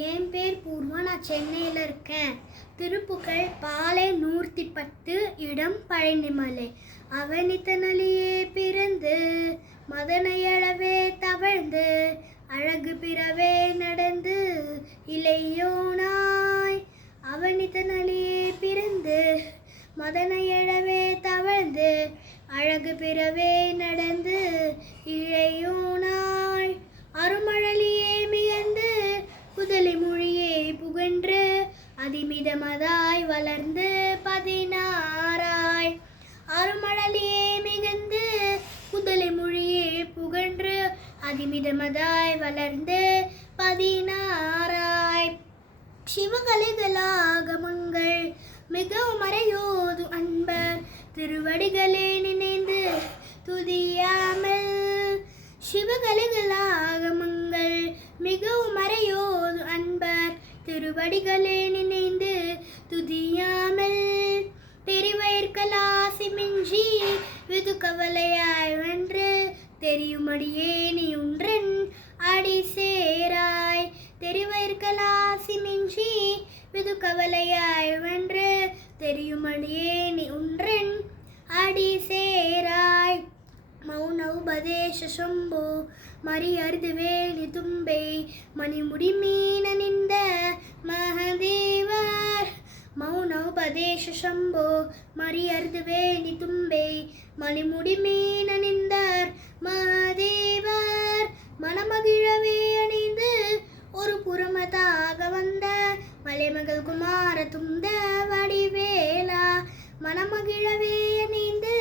என் பேர் பூர்வா, நான் சென்னையில் இருக்கேன். திருப்புகழ் பாலை 110, இடம் பழனிமலை. அவனித்தனலியே பிறந்து மதனையளவே தவழ்ந்து அழகு பிறவே நடந்து இளையோனாய். அவனித்தனலியே பிறந்து மதனையளவே தவழ்ந்து அழகு பிறவே நடந்து இளையோனாய். அருமழலியே மிகந்து குதலி மொழியே புகன்று அதிமிதமதாய் வளர்ந்து 16ஆய். அருமழலியே மிகந்து குதலி மொழியே புகன்று அதிமிதமதாய் வளர்ந்து 16ஆய். சிவகலைகளாகமங்கள் மிகவும் மறையோது அன்பர் திருவடிகளே நினைந்து துதியாமல். சிவகலைகளாகமங்கள் மிகவும் மறையோது அன்பர் திருவடிகளே நினைந்து துதியாமல். தெரிவயிற்களாசி மிஞ்சி விது கவலையாய் வென்று தெரியுமடியே நீ ஒன்றன் அடி சேராய். தெரிவயிற்களாசி மிஞ்சி விது கவலையாய் வென்று தெரியுமடியே நீ ஒன்றன் அடி சேராய். மௌன உபதேச சம்போ மரி அருதுவேலி தும்பை மணிமுடி மீனனிந்த மகதேவர். மௌன உபதேச சம்போ மரி அருதுவேலி தும்பை மணிமுடி மீனனிந்தார் மகதேவர். மணமகிழவே அணிந்து ஒரு புறமதாக வந்த மலைமகள் குமார துந்த வடிவேலா. மணமகிழவே அணிந்து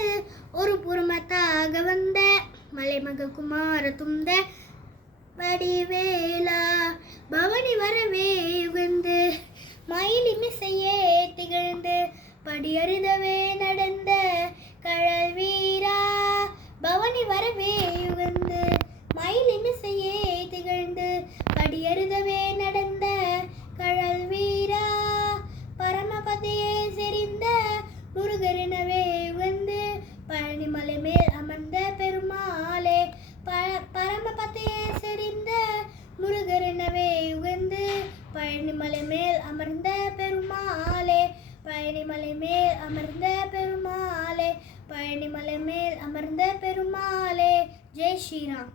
ஒரு புறமத்தாக வந்த மலைமகள் குமார துந்த வடிவேலா. பவனி வரவே யுகந்து மயிலிமிசையே திகழ்ந்து படியறிதவே நடந்த கழல் வீரா. பவனி வரவே யுகந்து மயிலிமிசையே திகழ்ந்து படியறிதவே நடந்த கழல் வீரா. பரமபதியே செறிந்த முருகரினவே யுகந்து பழனிமலை மேல் அமர்ந்த பெருமாளே. பரமபதியே செறிந்த முருகரினவே யுகந்து பழனிமலை மேல் அமர்ந்த பெருமாளே. பழனிமலை மேல் அமர்ந்த பெருமாளே. பழனிமலை மேல் அமர்ந்த பெருமாளே. ஜெய் ஸ்ரீராம்.